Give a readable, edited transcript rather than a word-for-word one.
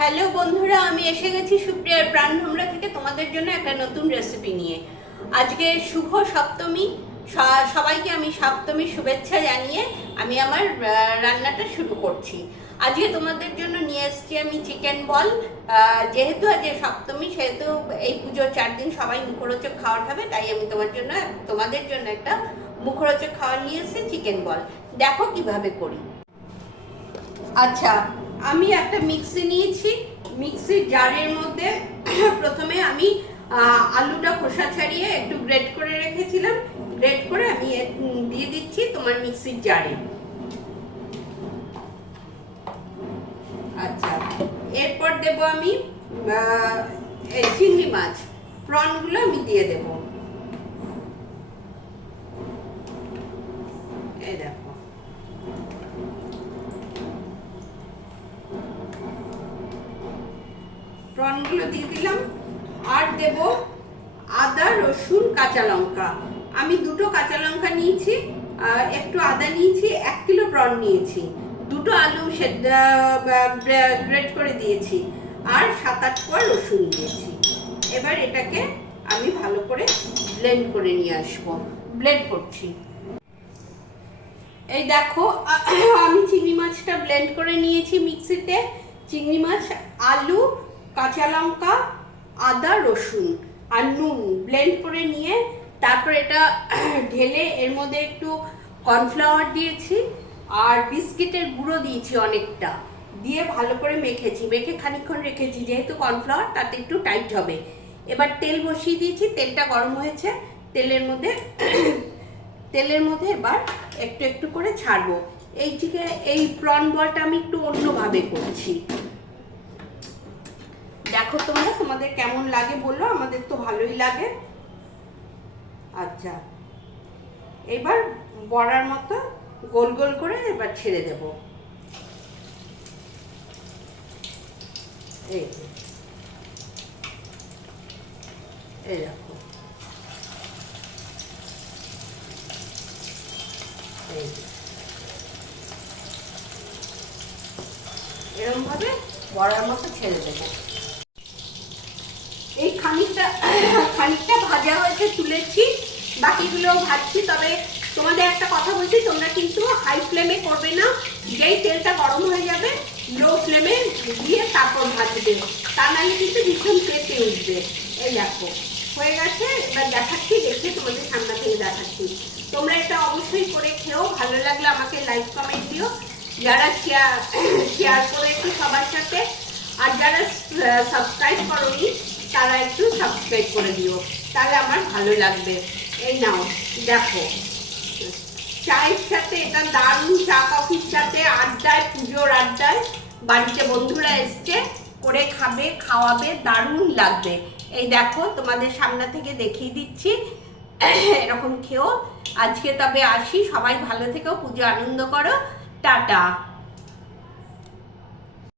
Hello বন্ধুরা, আমি এসে গেছি সুপ্রিয়ার প্রাণভোমরা থেকে তোমাদের জন্য একটা নতুন রেসিপি নিয়ে। আজকে শুভ সপ্তমী, সবাইকে আমি সপ্তমীর শুভেচ্ছা জানিয়ে আমি আমার রান্নাটা শুরু করছি। আজকে তোমাদের জন্য নিয়ে এসেছি আমি চিকেন বল। যেহেতু আজকে সপ্তমী, সেহেতু এই পুজোর 4 দিন সবাই মুখরোচক খাবার খাবে, তাই আমি তোমাদের জন্য একটা মুখরোচক খাবার নিয়ে এসেছি, চিকেন বল। দেখো কিভাবে করি। আচ্ছা, আমি একটা মিক্সি নিয়েছি। মিক্সির জারের মধ্যে প্রথমে আমি আলুটা খোসা ছাড়িয়ে একটু গ্রেট করে রেখেছিলাম। গ্রেট করে আমি দিয়ে দিচ্ছি তোমার মিক্সির জারে। আচ্ছা, এরপর দেব আমি চিংড়ি মাছ, প্রনগুলো আমি দিয়ে দেব। এই দেখো, প্রনগুলো দিয়ে দিলাম। আর দেব আদা, রসুন, কাঁচা লঙ্কা। আমি 2টো কাঁচা লঙ্কা নিয়েছি, একটু আদা নিয়েছি, 1 কিলো প্রন নিয়েছি, 2টো আলু গ্রেট করে দিয়েছি, আর 7-8 কোয়া রসুন দিয়েছি। এবার এটাকে আমি ভালো করে ব্লেন্ড করে নিয়ে আসবো। ব্লেন্ড করছি। এই দেখো, আমি চিংড়ি মাছটা ব্লেন্ড করে নিয়েছি মিক্সিতে। চিংড়ি মাছ, আলু, কাঁচা লঙ্কা, আদা, রসুন আর নুন ব্লেন্ড করে নিয়ে তারপর এটা ঢেলে এর মধ্যে একটু কর্নফ্লাওয়ার দিয়েছি আর বিস্কিটের গুঁড়ো দিয়েছি অনেকটা, দিয়ে ভালো করে মেখেছি। মেখে খানিকক্ষণ রেখেছি, যেহেতু কর্নফ্লাওয়ার তাতে একটু টাইট হবে। এবার তেল বসিয়ে দিয়েছি, তেলটা গরম হয়েছে। তেলের মধ্যে এবার একটু একটু করে ছাড়বো। এই প্রন বলটা আমি একটু অন্যভাবে করছি। দেখো তোমাদের কেমন লাগে বললো, আমাদের তো ভালোই লাগে। আচ্ছা, এবার বড়ার মতো গোল গোল করে এবার ছেড়ে দেব। এই দেখো, এরকম ভাবে বড়ার মতো ছেড়ে দেবো। এই খানিকটা ভাজা হয়েছে, তুলেছি, বাকিগুলো ভাজছি। তবে তোমাদের একটা কথা বলছি, তোমরা কিন্তু হাই ফ্লেমে করবে না। যেই তেলটা গরম হয়ে যাবে লো ফ্লেমে দিয়ে তারপর ভাজবে, তা নাহলে কিন্তু ভীষণ পেটে উঠবে। এই দেখো হয়ে গেছে। এবার দেখাচ্ছি, দেখে তোমাদের সামনে থেকে দেখাচ্ছি। তোমরা এটা অবশ্যই করে খেও, ভালো লাগলে আমাকে লাইক কমেন্ট দিও। যারা শেয়ার করেছি সবার সাথে, আর যারা সাবস্ক্রাইব করোনি তারা একটু সাবস্ক্রাইব করে দিও, তাহলে আমার ভালো লাগবে। এই নাও দেখো, চায়ের সাথে এটা দারুণ, চা কফির সাথে আড্ডায়, পুজোর আড্ডায় বাড়িতে বন্ধুরা এসছে, করে খাবে, খাওয়াবে, দারুণ লাগবে। এই দেখো তোমাদের সামনে থেকে দেখিয়ে দিচ্ছি, এরকম খেও। আজকে তবে আসি, সবাই ভালো থেকো, পুজো আনন্দ করো, টাটা।